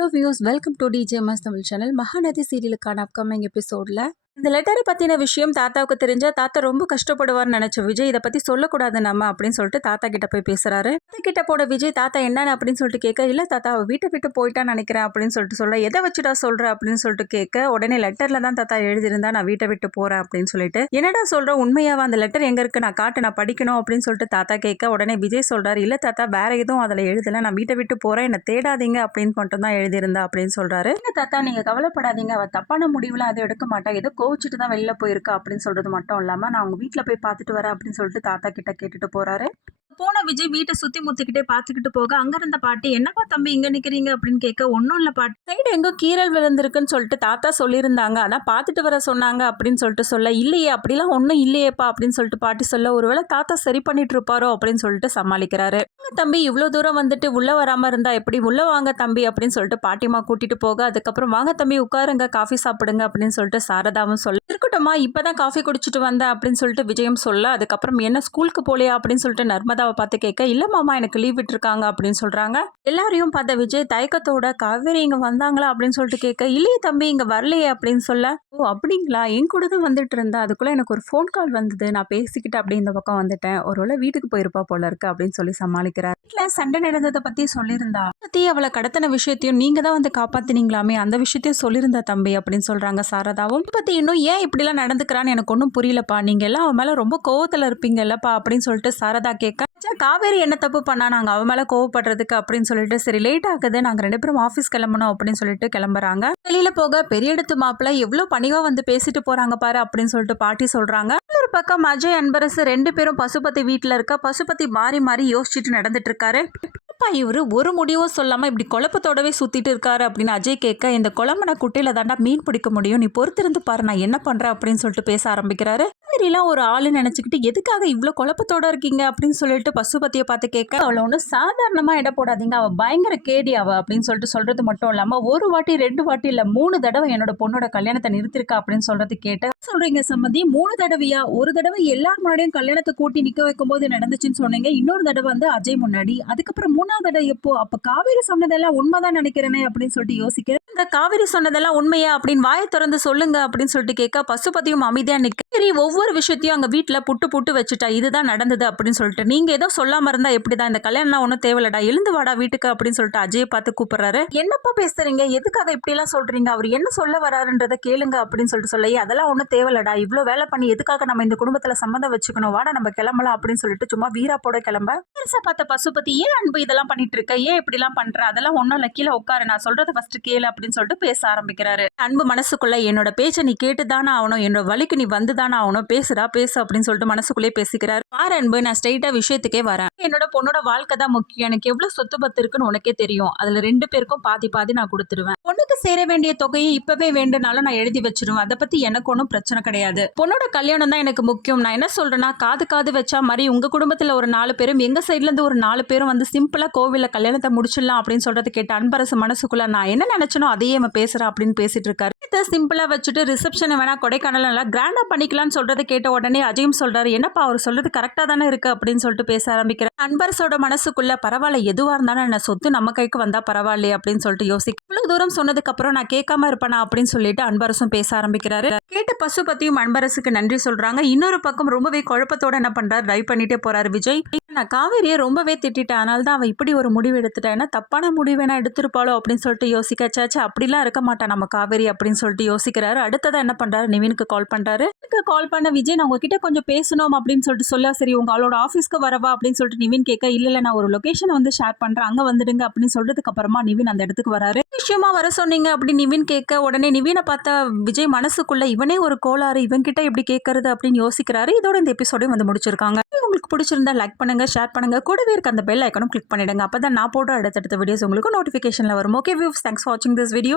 Hello views, welcome to DJMS Tamil channel. Mahanadi சீரியலுக்கான upcoming எபிசோடில் இந்த லெட்டரை பற்றின விஷயம் தாத்தாவுக்கு தெரிஞ்சால் தாத்தா ரொம்ப கஷ்டப்படுவார்னு நினச்ச விஜய் இதை பற்றி சொல்லக்கூடாது நம்ம அப்படின்னு சொல்லிட்டு தாத்தா கிட்ட போய் பேசுகிறாரு. தாத்தா கிட்ட போட விஜய் தாத்தா என்னன்னு அப்படின்னு சொல்லிட்டு கேட்க, இல்லை தாத்தா அவள் வீட்டை விட்டு போயிட்டான்னு நினைக்கிறேன் அப்படின்னு சொல்லிட்டு சொல்ல, எதை வச்சுடா சொல்கிறேன் அப்படின்னு சொல்லிட்டு கேட்க, உடனே லெட்டரில் தான் தாத்தா எழுதியிருந்தா நான் வீட்டை விட்டு போகிறேன் அப்படின்னு சொல்லிட்டு, என்னடா சொல்கிறேன் உண்மையாவா, அந்த லெட்டர் எங்கே இருக்குது நான் காட்டு, நான் படிக்கணும் அப்படின்னு சொல்லிட்டு தாத்தா கேட்க, உடனே விஜய் சொல்கிறார், இல்லை தாத்தா வேற எதுவும் அதில் எழுதலை, நான் வீட்டை விட்டு போகிறேன், என்னை தேடாதீங்க அப்படின்னு மட்டும் தான் எழுதியிருந்தா அப்படின்னு சொல்கிறாரு. இல்லை தாத்தா நீங்கள் கவலைப்படாதீங்க, அவள் தப்பான முடிவுலாம் அதை எடுக்க மாட்டா, ஏதோ கோவிச்சுட்டு தான் வெளில போயிருக்கா அப்படின்னு சொல்றது மட்டும் இல்லாமல் நான் அவங்க வீட்டில் போய் பார்த்துட்டு வரேன் அப்படின்னு சொல்லிட்டு தாத்தா கிட்ட கேட்டுட்டு போறாரு. போன விஜய் வீட்டை சுத்தி முத்திக்கிட்டே பார்த்துக்கிட்டு போக, அங்க இருந்த பாட்டி என்னப்பா தம்பி இங்க நிக்கிறீங்க அப்படின்னு கேட்க, ஒன்றும் இல்லை பாட்டி, சைடு எங்கோ கீரல் விழுந்திருக்குன்னு சொல்லிட்டு தாத்தா சொல்லியிருந்தாங்க, ஆனால் பார்த்துட்டு வர சொன்னாங்க அப்படின்னு சொல்லிட்டு சொல்ல, இல்லையே அப்படிலாம் ஒன்றும் இல்லையேப்பா அப்படின்னு சொல்லிட்டு பாட்டி சொல்ல, ஒருவேளை தாத்தா சரி பண்ணிட்டு இருப்பாரோ அப்படின்னு சொல்லிட்டு சமாளிக்கிறாரு. தம்பி இவ்வளோ தூரம் வந்துட்டு உள்ள வராமல் இருந்தா எப்படி, உள்ள வாங்க தம்பி அப்படின்னு சொல்லிட்டு பாட்டிமா கூட்டிட்டு போக, அதுக்கப்புறம் வாங்க தம்பி உட்காருங்க காஃபி சாப்பிடுங்க அப்படின்னு சொல்லிட்டு சாரதாவும் சொல்ல, இருக்கட்டும்மா இப்பதான் காஃபி குடிச்சிட்டு வந்தேன் அப்படின்னு சொல்லிட்டு விஜயம் சொல்ல, அதுக்கப்புறம் என்ன ஸ்கூலுக்கு போலையா அப்படின்னு சொல்லிட்டு நர்மதாவை பார்த்து கேட்க, இல்ல மாமா எனக்கு லீவ் விட்டுருக்காங்க அப்படின்னு சொல்றாங்க. எல்லாரையும் பார்த்த விஜய் தயக்கத்தோட, காவேரி இங்க வந்தாங்களா அப்படின்னு சொல்லிட்டு கேட்க, இல்லையே தம்பி இங்க வரலையே அப்படின்னு சொல்ல, ஓ அப்படிங்களா, என் கூட தான் வந்துட்டு இருந்தா, அதுக்குள்ள எனக்கு ஒரு ஃபோன் கால் வந்தது, நான் பேசிக்கிட்டு அப்படியே இந்த பக்கம் வந்துட்டேன், ஒருவேளை வீட்டுக்கு போயிருப்பா போல இருக்கு அப்படின்னு சொல்லி சமாளிக்கிறார். வீட்டுல சண்டை நடந்ததை பத்தி சொல்லியிருந்தா, பத்தி அவளை கடத்தின விஷயத்தையும் நீங்க தான் வந்து காப்பாத்தினீங்களாமே, அந்த விஷயத்தையும் சொல்லியிருந்தா தம்பி அப்படின்னு சொல்றாங்க சாரதாவும். பத்தி இன்னும் ஏன் இப்படிலாம் நடந்துக்கிறான்னு எனக்கு ஒன்றும் புரியலப்பா, நீங்க எல்லாம் அவன் மேல ரொம்ப கோவத்துல இருப்பீங்கல்லப்பா அப்படின்னு சொல்லிட்டு சாரதா கேட்க, காவேரி என்ன தப்பு பண்ணா நாங்க அவ மேல கோவப்படுறதுக்கு அப்படின்னு சொல்லிட்டு, சரி லேட் ஆகுது நாங்க 2 பேரும் ஆஃபீஸ் கிளம்பணும் அப்படின்னு சொல்லிட்டு கிளம்புறாங்க. வெளியில போக பெரிய இடத்து மாப்பிள்ள எவ்வளவு பணிவா வந்து பேசிட்டு போறாங்க பாரு அப்படின்னு சொல்லிட்டு பாட்டி சொல்றாங்க. ஒரு பக்கம் அஜய் அன்பரசு 2 பேரும் பசுபதி வீட்டுல இருக்க, பசுபதி மாறி மாறி யோசிச்சுட்டு நடந்துட்டு இருக்காரு. இவரு ஒரு முடிவும் சொல்லாம இப்படி குழப்பத்தோடவே சுத்திட்டு இருக்காரு அப்படின்னு அஜய் கேட்க, இந்த குழம்புன குட்டையில தாண்டா மீன் பிடிக்க முடியும், நீ பொறுத்திருந்து பாரு நான் என்ன பண்றேன் அப்படின்னு சொல்லிட்டு பேச ஆரம்பிக்கிறாரு. காவேரிலாம் ஒரு ஆளு நினைச்சுக்கிட்டு எதுக்காக இவ்வளவு குழப்பத்தோட இருக்கீங்க அப்படின்னு சொல்லிட்டு பசுபதியை பார்த்து கேட்க, அவளை ஒன்றும் சாதாரணமா இட போடாதீங்க, அவ பயங்கர கேடி அவ அப்படின்னு சொல்லிட்டு சொல்றது மட்டும் இல்லாம, ஒரு வாட்டி 2 வாட்டி இல்ல 3 தடவை என்னோட பொண்ணோட கல்யாணத்தை நிறுத்திருக்கா அப்படின்னு சொல்றது கேட்ட, சொல்றீங்க சம்மதி 3 தடவையா, ஒரு தடவை எல்லார் முன்னாடியும் கல்யாணத்தை கூட்டி நிக்க வைக்கும் போது நடந்துச்சுன்னு சொன்னீங்க, இன்னொரு தடவை வந்து அஜய் முன்னாடி, அதுக்கப்புறம் 3வது தடவை எப்போ, அப்ப காவேரி சொன்னதெல்லாம் உண்மைதான் நினைக்கிறேனே அப்படின்னு சொல்லிட்டு யோசிக்கிறேன். இந்த காவேரி சொன்னதெல்லாம் உண்மையா அப்படின்னு வாயை திறந்து சொல்லுங்க அப்படின்னு சொல்லிட்டு கேட்க, பசுபதியும் அமைதியா நிக்க, சரி ஒவ்வொரு விஷயத்தையும் அங்க வீட்டுல புட்டு புட்டு வச்சுட்டா, இதுதான் நடந்தது அப்படின்னு சொல்லிட்டு, நீங்க ஏதோ சொல்லாம இருந்தா எப்படிதான், இந்த கல்யாணம் ஒன்றும் தேவையில்லடா, எழுந்து வாடா வீட்டுக்கு அப்படின்னு சொல்லிட்டு அஜயை பார்த்து கூப்பிடுறாரு. என்னப்பா பேசுறீங்க, எதுக்காக இப்படி எல்லாம் சொல்றீங்க, அவர் என்ன சொல்ல வராருன்றத கேளுங்க அப்படின்னு சொல்லிட்டு சொல்ல, அதெல்லாம் ஒன்றும் தேவையில்லடா, இவ்வளவு வேலை பண்ணி எதுக்காக நம்ம இந்த குடும்பத்துல சம்மந்தம் வச்சுக்கணும், வாடா நம்ம கிளம்பலாம் அப்படின்னு சொல்லிட்டு சும்மா வீரா போட கிளம்ப, பெருசா பார்த்த பசுபதி, ஏன் அன்பு இதெல்லாம் பண்ணிட்டு இருக்க, ஏன் இப்படி எல்லாம் பண்ற, அதெல்லாம் ஒன்னும் இல்ல, கீழே உட்காரு, நான் சொல்றதை ஃபர்ஸ்ட் கேளு அப்படின்னு சொல்லிட்டு பேச ஆரம்பிக்கிறாரு. அன்பு மனசுக்குள்ள, என்னோட பேச்சை நீ கேட்டுதானே ஆகணும், என்னோட வழிக்கு நீ வந்துதானே ஆகணும், பேசுடா பேசு அப்படின்னு சொல்லிட்டு மனசுக்குள்ளே பேசிக்கிறாரு. பாரு அன்பு, நான் ஸ்ட்ரெயிட்டா விஷயத்துக்கே வரேன், என்னோட பொண்ணோட வாழ்க்கை தான் முக்கியம், எனக்கு எவ்வளவு சொத்து பத்து இருக்குன்னு உனக்கே தெரியும், அதுல 2 பேருக்கும் பாதி பாதி நான் கொடுத்துருவேன், பொண்ணுக்கு சேர வேண்டிய தொகையை இப்பவே வேண்டுனாலும் நான் எழுதி வச்சிருவேன், அதை பத்தி எனக்கு ஒன்றும் பிரச்சனை கிடையாது, பொண்ணோட கல்யாணம் தான் எனக்கு முக்கியம், நான் என்ன சொல்றேன்னா காது காது வச்சா மாதிரி உங்க குடும்பத்துல ஒரு 4 பேரும் எங்க சைட்ல இருந்து ஒரு 4 பேரும் வந்து சிம்பிளா கோவில்ல கல்யாணத்தை முடிச்சிடலாம் அப்படின்னு சொல்றது கேட்ட அன்பரசு மனசுக்குள்ள, நான் என்ன நினைச்சனோ அதையே அவன் பேசுறான் அப்படின்னு பேசிட்டு இருக்காரு. சிம்பிளா வச்சுட்டு ரிசப்ஷன் வேணா கொடைக்கானல் நல்லா கிராண்டா பண்ணிக்கலாம்னு சொல்றதை கேட்ட உடனே அஜயும் சொல்றாரு, என்னப்பா அவர் சொல்றது கரெக்டா தானே இருக்கு அப்படின்னு சொல்லிட்டு பேச ஆரம்பிக்கிறேன். அன்பரசோட மனசுக்குள்ள, பரவாயில்ல எதுவா இருந்தாலும் என்ன சொத்து நம்ம கைக்கு வந்தா பரவாயில்லையே அப்படின்னு சொல்லிட்டு யோசிக்க, இவ்வளவு தூரம் சொன்னதுக்கு அப்புறம் நான் கேட்காம இருப்பேனா அப்படின்னு சொல்லிட்டு அன்பரசும் பேச ஆரம்பிக்கிறாரு. கேட்ட பசுபதியும் அன்பரசுக்கு நன்றி சொல்றாங்க. இன்னொரு பக்கம் ரொம்பவே குழப்பத்தோட என்ன பண்றாரு, ட்ரைவ் பண்ணிட்டே போறாரு விஜய். நான் காவேரியை ரொம்பவே திட்டேன், அதனால தான் அவ இப்படி ஒரு முடிவு எடுத்துட்டேன், தப்பான முடிவு வேணா எடுத்திருப்பாளோ அப்படின்னு சொல்லிட்டு யோசிக்க, சாச்சா அப்படிலாம் இருக்க மாட்டா நம்ம காவேரி அப்படின்னு சொல்லிட்டு யோசிக்கிறாரு. அடுத்ததான் என்ன பண்றாரு, நிவினுக்கு கால் பண்றாரு. கால் பண்ண விஜய், நான் உங்ககிட்ட கொஞ்சம் பேசணும் அப்படின்னு சொல்லிட்டு சொல்ல, சரி உங்களோட ஆஃபீஸ்க்கு வரவா அப்படின்னு சொல்லிட்டு நிவின் கேட்க, இல்ல நான் ஒரு லொகேஷன் வந்து ஷேர் பண்றேன், அங்க வந்துடுங்க அப்படின்னு சொல்றதுக்கு அப்புறமா நிவின் அந்த இடத்துக்கு வராரு. விஷயமா வர சொன்னீங்க அப்படின்னு நிவின் கேட்க, உடனே நிவினை பார்த்தா விஜய் மனசுக்குள்ள, இவனே ஒரு கோளாறு, இவன் கிட்ட எப்படி கேட்கறது அப்படின்னு யோசிக்கிறாரு. இதோட இந்த எபிசோடையும் வந்து முடிச்சிருக்காங்க. உங்களுக்கு பிடிச்சிருந்தா லைக் பண்ணுங்க, ஷேர் பண்ணுங்க, கூடவே இருக்க அந்த பெல் ஐக்கனும் கிளிக் பண்ணிடுங்க, அப்பதான் நான் போடுற அடுத்தடுத்த வீடியோஸ் உங்களுக்கு நோட்டிபிகேஷன்ல வரும். ஓகே வியூஸ், தேங்க்ஸ் ஃபார் வாட்சிங் திஸ் வீடியோ.